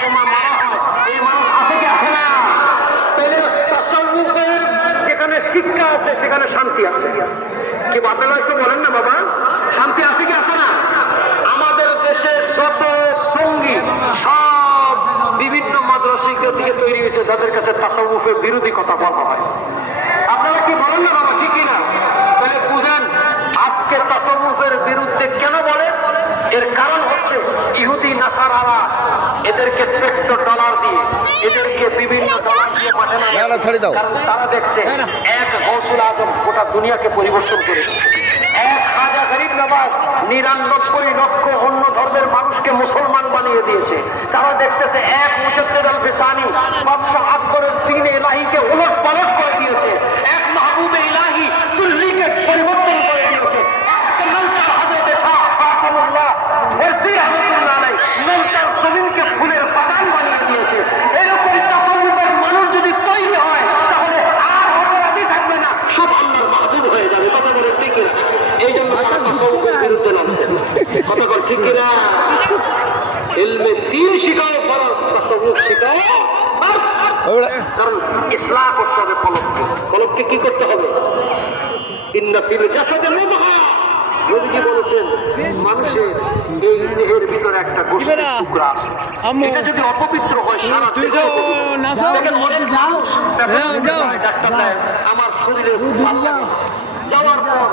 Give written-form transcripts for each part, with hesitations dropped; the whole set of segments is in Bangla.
বোমা মারা হয়, এই মানুষ আছে কি আছে না? তাহলে তাসাউফের যেখানে শিক্ষা আছে সেখানে শান্তি আছে। কি আপনারা একটু বলেন না বাবা, শান্তি আছে কি আছে না? আমাদের দেশের যত সঙ্গী সব বিভিন্ন মাদ্রাসা থেকে তৈরি হয়েছে, যাদের কাছে তাসাউফের বিরোধী কথা বলা হয়। আপনারা কি বলেন না বাবা, ঠিক কিনা? তাহলে বুঝেন আজকে তাসাউফের বিরুদ্ধে কেন বলে, এর কারণ হচ্ছে ইহুদি নাসারারা এদেরকে $100 দিয়ে, এদেরকে বিভিন্ন ডলার দিয়ে মাঠে নামায়। কারণ তারা দেখছে এক গৌসুল আজম গোটা দুনিয়াকে পরিবর্তন করেছে। এক খাজা গরিব নওয়াজ 99 লক্ষ অন্য ধর্মের মানুষকে মুসলমান বানিয়ে দিয়েছে। তারা দেখতেছে এক মুজাদ্দিদ আল ফিসানি বাদশাহ আকবরের দ্বীন ইলাহিকে উলট পালট করে দিয়েছে। এক মাহবুবে ইলাহি দিল্লিকে পরিবর্তন করে দিয়েছে। জমিনকে ফুলের বাগান বানিয়ে দিয়েছে। এরকম তাসাউফের মানুষ যদি তৈরি হয় তাহলে আর অপরাধী থাকবে না, সব আল্লাহর মাহবুব হয়ে যাবে। কথা বলে ঠিক কিনা? এই জন্য তারা তাসাউফের বিরুদ্ধে নামছে। কথা বল ঠিক কিনা? ইলমে দ্বীন শিখাও ফরজ, তাসাউফ শিখাও ফরজ। কারণ ইসলাহ করতে হবে কলবকে। কলবকে কি করতে হবে? ইন্না ফিল জাসাদে মুদগা। নবীজি বলেছেন মানুষের এই দেহের ভিতরে একটা গোশতের টুকরা আছে, এটা যদি অপবিত্র হয় সারা দেহ আমার শরীরে যাওয়ার পর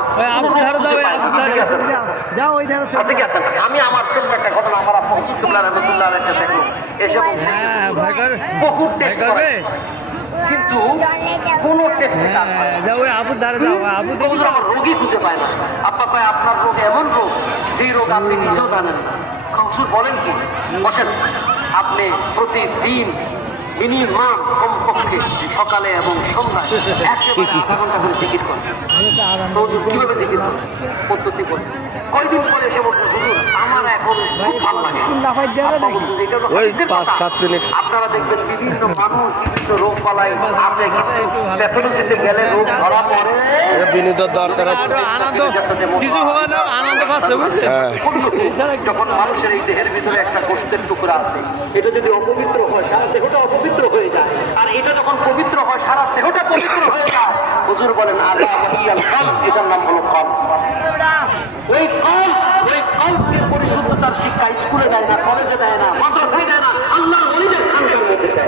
আমি আমার ছোট্ট একটা ঘটনা, আমার আব্বু হুজুর রহমাতুল্লাহ আলাইহি দেখলো এসে বহুত টেস্ট করে কিন্তু কোন রোগী খুঁজে পায় না। আপা পায় আপনার রোগ এমন রোগ, যে রোগ আপনি নিজেও জানেন না। হুজুর বলেন কি? বসেন, আপনি প্রতিদিন মিনিমাম কমপক্ষে সকালে এবং সন্ধ্যায় একেবারে আধা ঘন্টা করে জিকির করেন। হুজুর কিভাবে জিকির করেন? পদ্ধতি বলেন। কয়দিন পরে এসে বলছেন হুজুর আমার এখন খুব ভালো লাগে। আপনারা দেখবেন বিভিন্ন মানুষ বিভিন্ন রোগ পালায়, আপনি প্যাথোলজিতে গেলে রোগ ধরা পড়ে, বিনোদন দরকার আছে, যখন মানুষের এই দেহের ভিতরে একটা গোশতের টুকরা আছে, এটা যদি অপবিত্র হয় সারা দেহটা অপবিত্র হয়ে যায়, আর এটা যখন পবিত্র হয় সারা দেহটা পবিত্র হয়ে যায়। হুজুর বলেন আল্লাহ এটার নাম হলো কল। ওই কলকে পরিশুদ্ধতার শিক্ষা স্কুলে দেয় না, কলেজে দেয় না, মাদ্রাসায় দেয় না, আল্লাহর ওলিদের খানকার মধ্যে দেয়।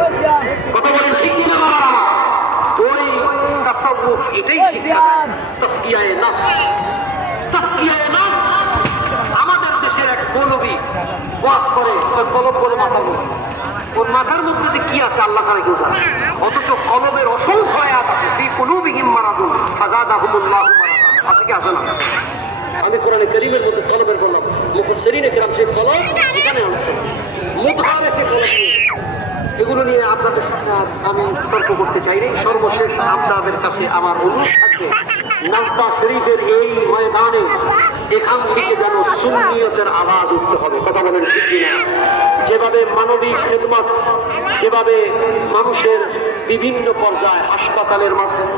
কথা বলেন ঠিক কিনা বাবা? ওই তাসাউফ এটাই শিক্ষা দেয়, তাসকিয়ায়ে নফস। তাসকিয়ায়ে নফস আমাদের দেশের এক মৌলবী ওয়াজ করে, কলব বলে মাথার মধ্যে, ওর মাথার মধ্যে যে কি আছে আল্লাহ ছাড়া কেউ জানে। অথচ কলবের অসংখ্য আয়াত আছে, ফি কুলুবিহিম মারাদুন ফাযাদাহুমুল্লাহু মারাদা। আছে কি আছে না? আমি কোরআনে কারীমের মধ্যে কলবের বললাম, মুফাসসিরিনে কেরাম সেই কলব এখানে আনছে, মুদগার একটি কলব নিয়ে। এগুলো নিয়ে আপনাদের সাথে আমি তর্ক করতে চাই না। সর্বশেষ আপনাদের কাছে আমার অনুরোধ থাকবে, নাজফা শরীফের এই ময়দানে এখান থেকে যেন সুন্নিয়তের আওয়াজ উঠতে হবে। কথা বলেন ঠিক কিনা? যেভাবে মানবিক খেদমত, যেভাবে মানুষের বিভিন্ন পর্যায়ে হাসপাতালের মাধ্যমে,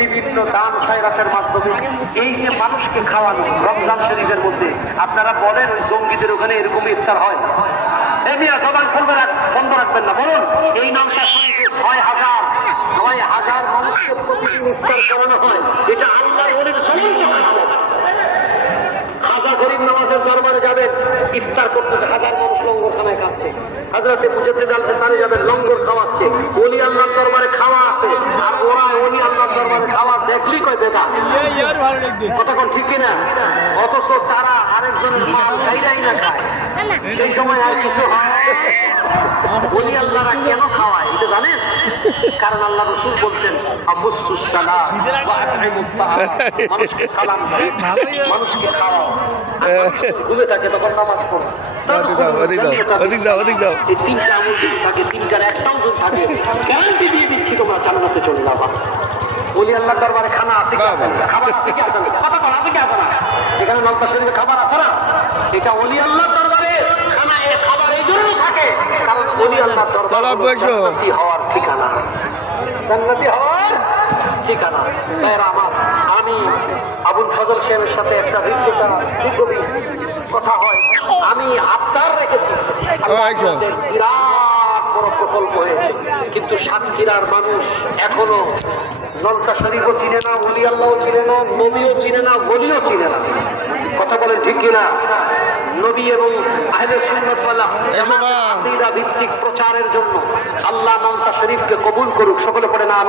বিভিন্ন দান খায়রাতের মাধ্যমে এই যে মানুষকে খাওয়ানো রমজান শরীফের মধ্যে, আপনারা বলেন ওই জঙ্গিদের ওখানে এরকম ইফতার হয়? এমিয়া জবান বন্ধ রাখবেন না, বলুন এই নামটা শরীফে 6,000 মানুষকে প্রতিদিন ইফতার করানো হয়। এটা আল্লাহর ওলির সমস্ত খাওয়ানো। খাজা গরিব নামাজের দরবারে যাবেন, ইফতার করতেছে, 1000 মানুষ লঙ্গরখানায় খাচ্ছে। হযরতে মুজাদ্দিদ আল ফিসানি যাবেন, লঙ্গর খাওয়াচ্ছে। ওলি আল্লাহর দরবারে খাওয়া আছে, আর ওরা ওলি আল্লাহর দরবারে খাওয়া দেখলেই কয় বেটা। কতক্ষণ ঠিক কিনা? অথচ তারা আরেকজনের মাল খাইরাই না খায়, সেই সময় আর কিছু হয়। ওলি আল্লাহরা কেন খাওয়ায় এটা জানেন? কারণ আল্লাহ রাসূল বলছেন আবুসুস সালাম ওয়া আতইমুত তাআম, মানুষকে সালাম দাও, মানুষকে খাওয়াও। ঘুমে থাকে তখন নামাজ পড়ো। এই তিনটা আমল যদি থাকে, তিনটার একটাও যদি থাকে, গ্যারান্টি দিয়ে দিচ্ছি তোমরা জান্নাতে চলে যাবা। ওলি আল্লাহর দরবারে খানা আছে কি আছে না? খাবার আছে কি আছে না? কথা বলা আছে কি আছে না? এখানে নলকা শরীফে খাবার আছে না? এটা ওলি আল্লাহর দরবারে খানা, এই খাবার এই জন্য থাকে কারণ ওলি আল্লাহর দরবারে জান্নাতি হওয়ার ঠিকানা, জান্নাতি হওয়ার ঠিকানা। ভাইরা আমার, আমি আবুল ফজল সাহেবের সাথে একটা দীর্ঘদিন কথা হয়। আমি আবদার রেখেছি বিরাট বড় প্রকল্প হয়েছে, কিন্তু সাতক্ষীরার মানুষ এখনো নলতা শরীফও চিনে না, ওলি আল্লাহও চিনে না, নবীও চিনে না, বলিও চিনে না। কথা বলেন ঠিক কিনা? নবী এবং আহলে সুন্নাত ওয়াল জামাতের আকীদা ভিত্তিক প্রচারের জন্য আল্লাহ নলতা শরীফকে কবুল করুক। সকলে পড়ে না আমিন।